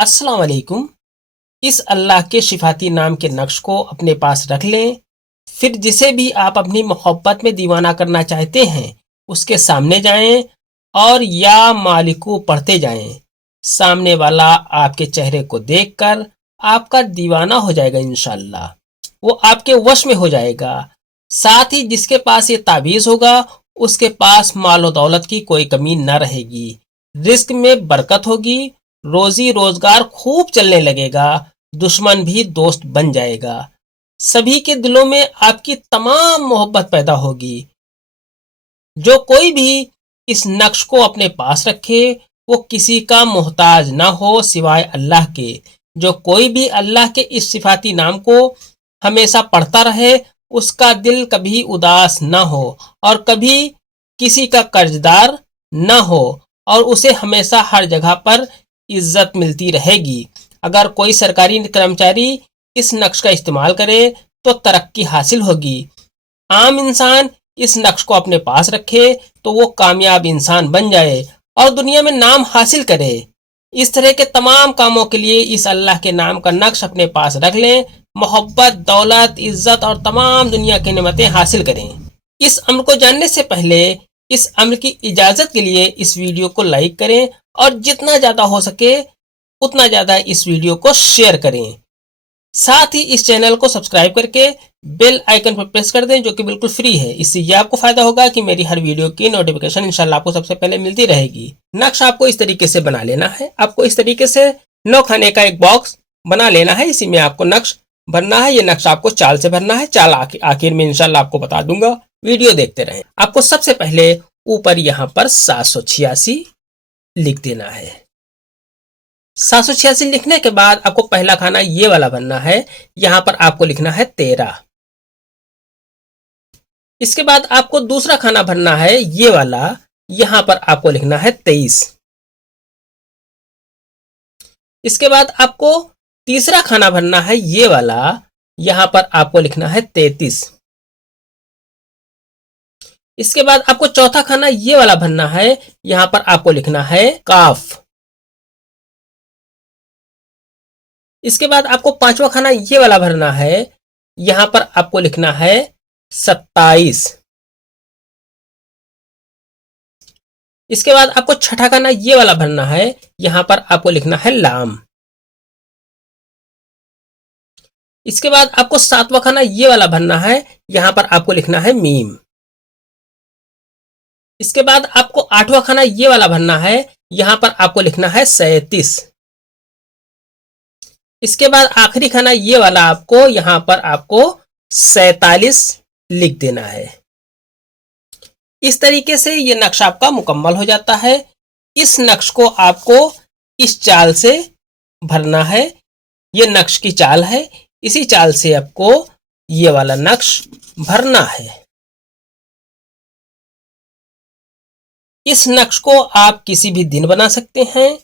अस्सलाम वालेकुम। इस अल्लाह के शिफाती नाम के नक्श को अपने पास रख लें। फिर जिसे भी आप अपनी मोहब्बत में दीवाना करना चाहते हैं उसके सामने जाएं और या मालिकू पढ़ते जाएं। सामने वाला आपके चेहरे को देखकर आपका दीवाना हो जाएगा। इंशाल्लाह वो आपके वश में हो जाएगा। साथ ही जिसके पास ये ताबीज होगा उसके पास मालो दौलत की कोई कमी न रहेगी। रिस्क में बरकत होगी, रोजी रोजगार खूब चलने लगेगा, दुश्मन भी दोस्त बन जाएगा। सभी के दिलों में आपकी तमाम मोहब्बत पैदा होगी। जो कोई भी इस नक्श को अपने पास रखे वो किसी का मोहताज ना हो सिवाय अल्लाह के। जो कोई भी अल्लाह के इस सिफाती नाम को हमेशा पढ़ता रहे उसका दिल कभी उदास ना हो और कभी किसी का कर्जदार ना हो और उसे हमेशा हर जगह पर इज्जत मिलती रहेगी। अगर कोई सरकारी कर्मचारी इस नक्श का इस्तेमाल करे तो तरक्की हासिल होगी। आम इंसान इस नक्श को अपने पास रखे तो वो कामयाब इंसान बन जाए और दुनिया में नाम हासिल करे। इस तरह के तमाम कामों के लिए इस अल्लाह के नाम का नक्श अपने पास रख लें। मोहब्बत, दौलत, इज्जत और तमाम दुनिया की नेमतें हासिल करें। इस अम्र को जानने से पहले इस अम्र की इजाजत के लिए इस वीडियो को लाइक करें और जितना ज्यादा हो सके उतना ज्यादा इस वीडियो को शेयर करें। साथ ही इस चैनल को सब्सक्राइब करके बेल आइकन पर प्रेस कर दें जो कि बिल्कुल फ्री है। इससे यह आपको फायदा होगा कि मेरी हर वीडियो की नोटिफिकेशन इंशाल्लाह आपको सबसे पहले मिलती रहेगी। नक्श आपको इस तरीके से बना लेना है। आपको इस तरीके से 9 खाने का एक बॉक्स बना लेना है। इसी में आपको नक्श भरना है। ये नक्श आपको चाल से भरना है। चाल आखिर में इंशाल्लाह आपको बता दूंगा। वीडियो देखते रहें। आपको सबसे पहले ऊपर यहाँ पर 786 लिख देना है। 786 लिखने के बाद आपको पहला खाना ये वाला बनना है। यहां पर आपको लिखना है 13। इसके बाद आपको दूसरा खाना भरना है ये वाला। यहां पर आपको लिखना है 23। इसके बाद आपको तीसरा खाना भरना है ये वाला। यहां पर आपको लिखना है 33। इसके बाद आपको चौथा खाना ये वाला भरना है। यहां पर आपको लिखना है काफ। इसके बाद आपको पांचवा खाना ये वाला भरना है। यहां पर आपको लिखना है 27। इसके बाद आपको छठा खाना ये वाला भरना है। यहां पर आपको लिखना है लाम। इसके बाद आपको सातवां खाना ये वाला भरना है। यहां पर आपको लिखना है मीम। इसके बाद आपको आठवां खाना ये वाला भरना है। यहां पर आपको लिखना है 37। इसके बाद आखिरी खाना ये वाला आपको यहां पर आपको 47 लिख देना है। इस तरीके से ये नक्शा आपका मुकम्मल हो जाता है। इस नक्श को आपको इस चाल से भरना है। ये नक्श की चाल है। इसी चाल से आपको ये वाला नक्श भरना है। इस नक्श को आप किसी भी दिन बना सकते हैं।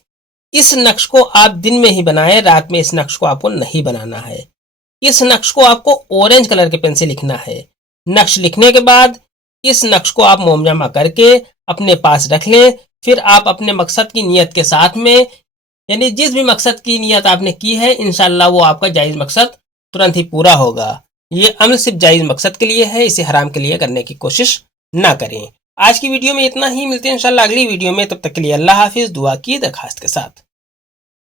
इस नक्श को आप दिन में ही बनाएं, रात में इस नक्श को आपको नहीं बनाना है। इस नक्श को आपको ऑरेंज कलर के पेन से लिखना है। नक्श लिखने के बाद इस नक्श को आप मोमजामा करके अपने पास रख लें। फिर आप अपने मकसद की नियत के साथ में यानी जिस भी मकसद की नियत आपने की है इंशाल्लाह वो आपका जायज मकसद तुरंत ही पूरा होगा। ये अमल सिर्फ जायज मकसद के लिए है। इसे हराम के लिए करने की कोशिश ना करें। आज की वीडियो में इतना ही। मिलते हैं इंशाल्लाह अगली वीडियो में। तब तक के लिए अल्लाह हाफिज। दुआ की दरखास्त के साथ।